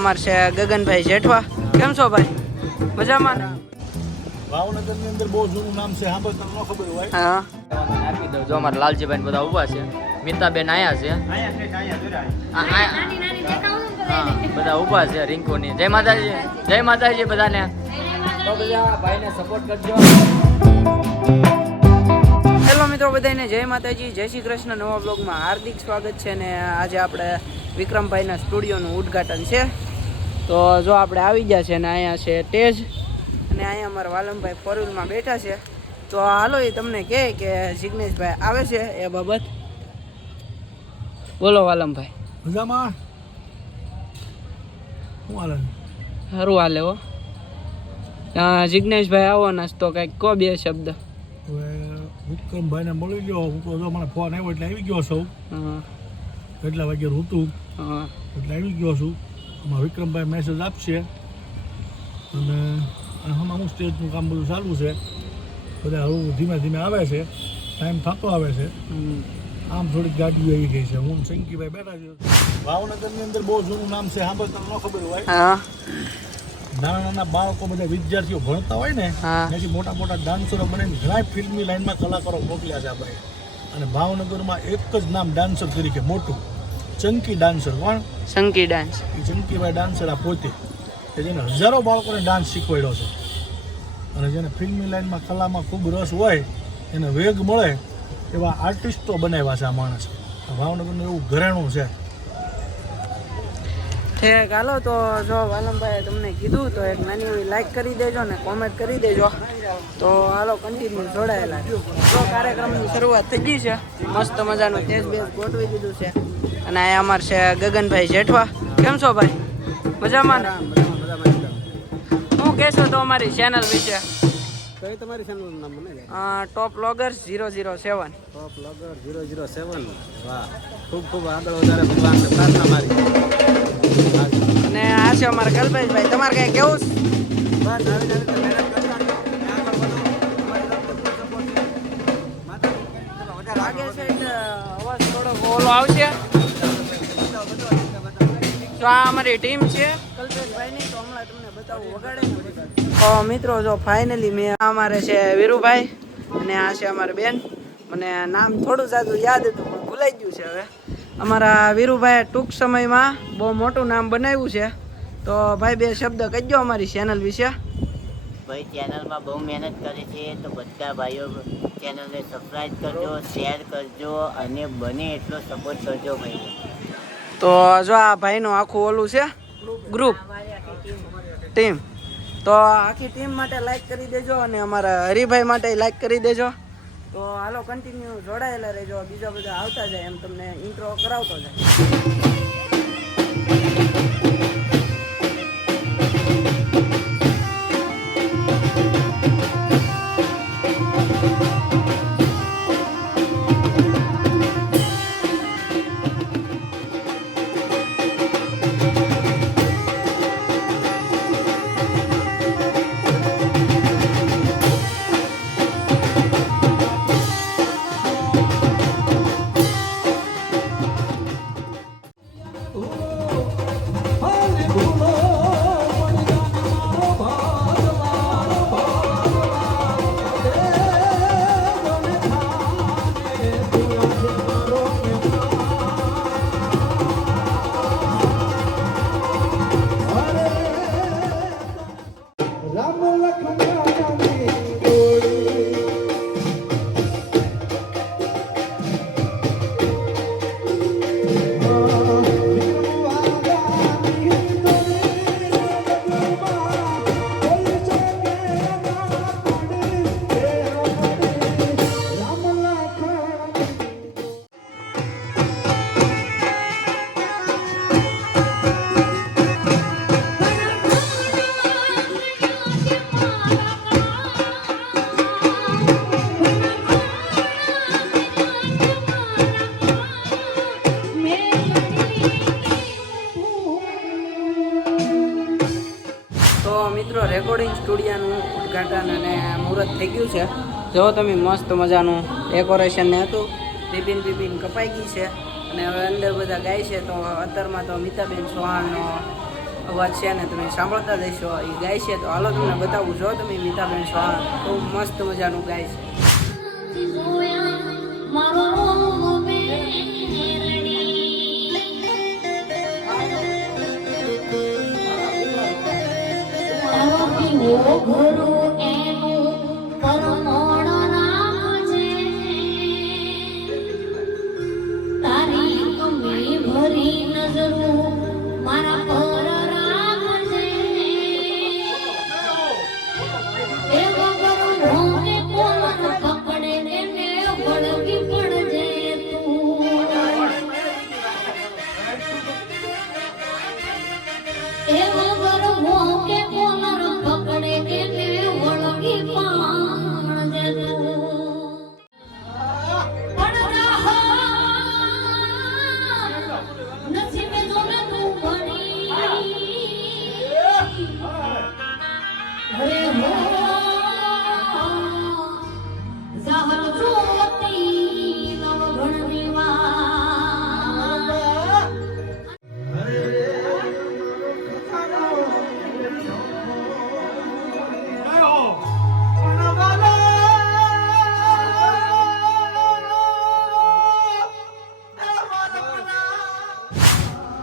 અમારે છે ગગનભાઈ જેઠવા. કેમ છો ભાઈ? મજામાં ને? ભાવનગરની અંદર બહુ જૂનું નામ છે, હા, તમને ન ખબર હોય. હા, આપી દઉં. જો અમારા લાલજીભાઈ બધા ઊભા છે, મીતાબેન આયા છે, હા બધા ઊભા છે. રિંકુની જય માતાજી, જય માતાજી બધાને. તો બધા ભાઈને સપોર્ટ કરજો. હેલો મિત્રો બધાને જય માતાજી, જય શ્રી કૃષ્ણ. નવા બ્લોગમાં હાર્દિક સ્વાગત છે. ને આજે આપણે વિક્રમભાઈના સ્ટુડિયોનું ઉદ્ઘાટન છે. તો જો આપણે આવી ગયા છે ને અહીંયા છે તેજ, અને અહીંયા અમારા વાલમભાઈ ફોરવ્હીલમાં બેઠા છે. તો હાલો એ તમને કહે કે જિગ્નેશભાઈ આવે છે એ બાબત. બોલો વાલમભાઈ. મજામાં શું હાલે? સારું હાલે હો. જિગ્નેશભાઈ આવો ને તો કંઈક કહો બે શબ્દ. હવે વિક્રમભાઈને મળી ગયો, હું તો જો મને ફોન આવ્યો એટલે આવી ગયો છું. કેટલા વાગે હતું એટલે આવી ગયો છું. આમાં વિક્રમભાઈ મેસેજ આપશે અને આમાં હું સ્ટેજનું કામ બધું ચાલુ છે. બધા હવે ધીમે ધીમે આવે છે, ટાઈમ થતો આવે છે. આમ થોડીક ગાડીઓ આવી ગઈ છે. હું શંકીભાઈ બેઠા છે. ભાવનગરની અંદર બહુ જૂનું નામ છે, હા, તમને ન ખબર હોય. નાના નાના બાળકો બધા વિદ્યાર્થીઓ ભણતા હોય ને, ત્યાંથી મોટા મોટા ડાન્સરો બનીને ઘણા ફિલ્મની લાઈનમાં કલાકારો મોકલ્યા છે આ ભાઈ. અને ભાવનગરમાં એક જ નામ ડાન્સર તરીકે મોટું, ચંકી ડાન્સર. કોણ? ચંકી ડાન્સ. એ ચંકીભાઈ ડાન્સર આ પોતે, કે જેને હજારો બાળકોને ડાન્સ શીખવાડ્યો છે. અને જેને ફિલ્મની લાઈનમાં કલામાં ખૂબ રસ હોય, એને વેગ મળે એવા આર્ટિસ્ટો બનાવ્યા છે આ માણસ. ભાવનગરનું એવું ઘરેણું છે. ઠીક, હાલો તો જો વાલમભાઈએ તમને કીધું તો એક નાની એવી લાઈક કરી દેજો ને કોમેન્ટ કરી દેજો. તો હાલો કન્ટિન્યુ જોડાયેલા. તો કાર્યક્રમની શરૂઆત થઈ ગઈ છે. મસ્ત મજાનું તેજ બેજ ગોઠવી દીધું છે. અને અહીંયા અમારે છે ગગનભાઈ જેઠવા. કેમ છો ભાઈ? મજામાં ને? શું કહેશો તો અમારી ચેનલ વિશે? કઈ તમારી ચેનલનું નામ મને? ટોપ વ્લોગર્સ 007. ટોપ વ્લોગર 007. વાહ, ખૂબ ખૂબ આગળ વધારે ભગવાનને પ્રાર્થના મારી. અને આ છે અમારા કલ્પેશભાઈ. તમારે કઈ કેવું છે? બસ આવી લાગે છે એટલે અવાજ થોડો ઓલો આવશે. તો આ અમારી ટીમ છે કલ્પેશભાઈની. તો હમણાં તમને બતાવું વગાડે. તો મિત્રો જો ફાઇનલી મેં અમારે છે વીરુભાઈ અને આ છે અમારી બેન. મને નામ થોડું જાદું યાદ હતું પણ ભૂલાઈ ગયું છે. હવે અમારા વીરુભાઈએ ટૂંક સમયમાં બહુ મોટું નામ બનાવ્યું છે. તો ભાઈ બે શબ્દ કહેજો અમારી ચેનલ વિશે. ભાઈ ચેનલમાં બહુ મહેનત કરી છે, તો બધા ભાઈઓ ચેનલને સબસ્ક્રાઈબ કરજો, શેર કરજો અને બને એટલો સપોર્ટ કરજો ભાઈ. તો જો આ ભાઈનું આખું ઓલું છે ગ્રુપ ટીમ. તો આખી ટીમ માટે લાઈક કરી દેજો અને અમારા હરિભાઈ માટે લાઈક કરી દેજો. તો હાલો કન્ટિન્યુ જોડાયેલા રહેજો. બીજા બધા આવતા જાય એમ તમને ઇન્ટ્રો કરાવતો જાય. મિત્રો રેકોર્ડિંગ સ્ટુડિયોનું ઉદ્ઘાટન અને મુહૂર્ત થઈ ગયું છે. જો તમે મસ્ત મજાનું ડેકોરેશન ને હતું. બિપિન કપાઈ ગઈ છે અને હવે અંદર બધા ગાય છે. તો અત્યારમાં તો મિતાબેન ચૌહાણનો અવાજ છે ને તમે સાંભળતા જઈશો. એ ગાય છે તો હાલો તમને બતાવું છો. તમે મીતાબેન ચૌહાણ બહુ મસ્ત મજાનું ગાય છે.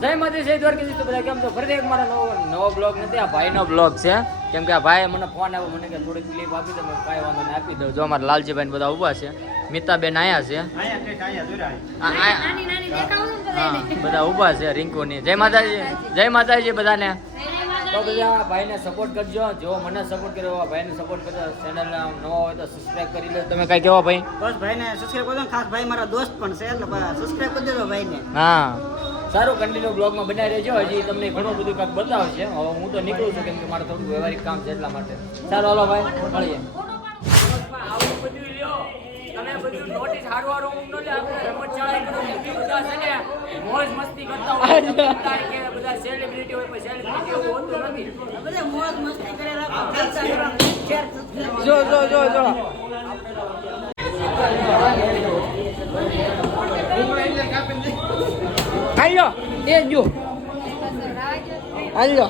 જય માતા જય દ્વારકાધીશ. તો બધા કેમ છો? ફરીથી એક મારો નવો બ્લોગ નથી, આ ભાઈનો બ્લોગ છે. કેમ કે આ ભાઈએ મને ફોન આવ્યો, મને કે થોડીક ક્લિપ આપી દો. મેં કાંઈ વાંધો નહીં, આપી દઉં. જો અમારા લાલજીભાઈ બધા ઊભા છે, મિતાબેન આયા છે, હા બધા ઊભા છે રિંકુની. જય માતાજી બધાને. તો બધા ભાઈને સપોર્ટ કરજો, જો મને સપોર્ટ કર્યો ભાઈને સપોર્ટ કરજો. ચેનલ નવો હોય તો સબસ્ક્રાઇબ કરી લો. તમે કઈ કહેવા ભાઈ? બસ ભાઈને સબસ્ક્રાઇબ કરજો. ખાસ ભાઈ મારા દોસ્ત પણ છે, એટલે સબસ્ક્રાઇબ કરી દેજો ભાઈને. હા સારું, કન્ટિન્યુ બ્લોગમાં બનાવી રહેજો. હજી તમને ઘણું બધું કાંઈક બતાવશે. હવે હું તો નીકળું છું, કેમ કે મારે થોડું વ્યવહારિક કામ છે એટલા માટે. ચાલો હાલો ભાઈ મળીએ. આવું બધું લ્યો, તમે બધું નોટિસ હારવારો હું ન લે. આપણે રમત ચડાઈ કરો, બધા છે ને મોજ મસ્તી કરતા હોય. કે બધા સેલિબ્રિટી હોય, પણ સેલિબ્રિટી એવું હોતું નથી. બધા મોજ મસ્તી કરે રાખો. શેર જો હાલો એ જો હાલો.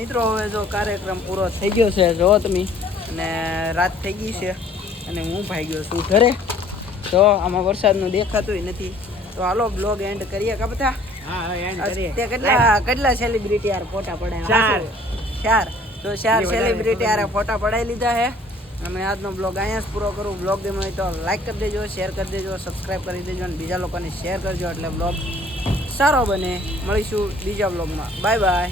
મિત્રો હવે જો કાર્યક્રમ પૂરો થઈ ગયો છે, જો તમે, અને રાત થઈ ગઈ છે અને હું ભાઈ ગયો છું ઘરે. તો આમાં વરસાદનું દેખાતું નથી. તો હાલો બ્લોગ એન્ડ કરીએ કા બધા. તે કેટલા સેલિબ્રિટી યાર ફોટા પડાય? 4. તો 4 સેલિબ્રિટી યાર ફોટા પડાવી લીધા છે. અમે આજનો બ્લોગ અહીંયા જ પૂરો કરું. બ્લોગ ગમ્યો હોય તો લાઈક કરી દેજો, શેર કરી દેજો, સબસ્ક્રાઈબ કરી દેજો અને બીજા લોકોને શેર કરજો, એટલે બ્લોગ સારો બને. મળીશું બીજા બ્લોગમાં. Bye bye.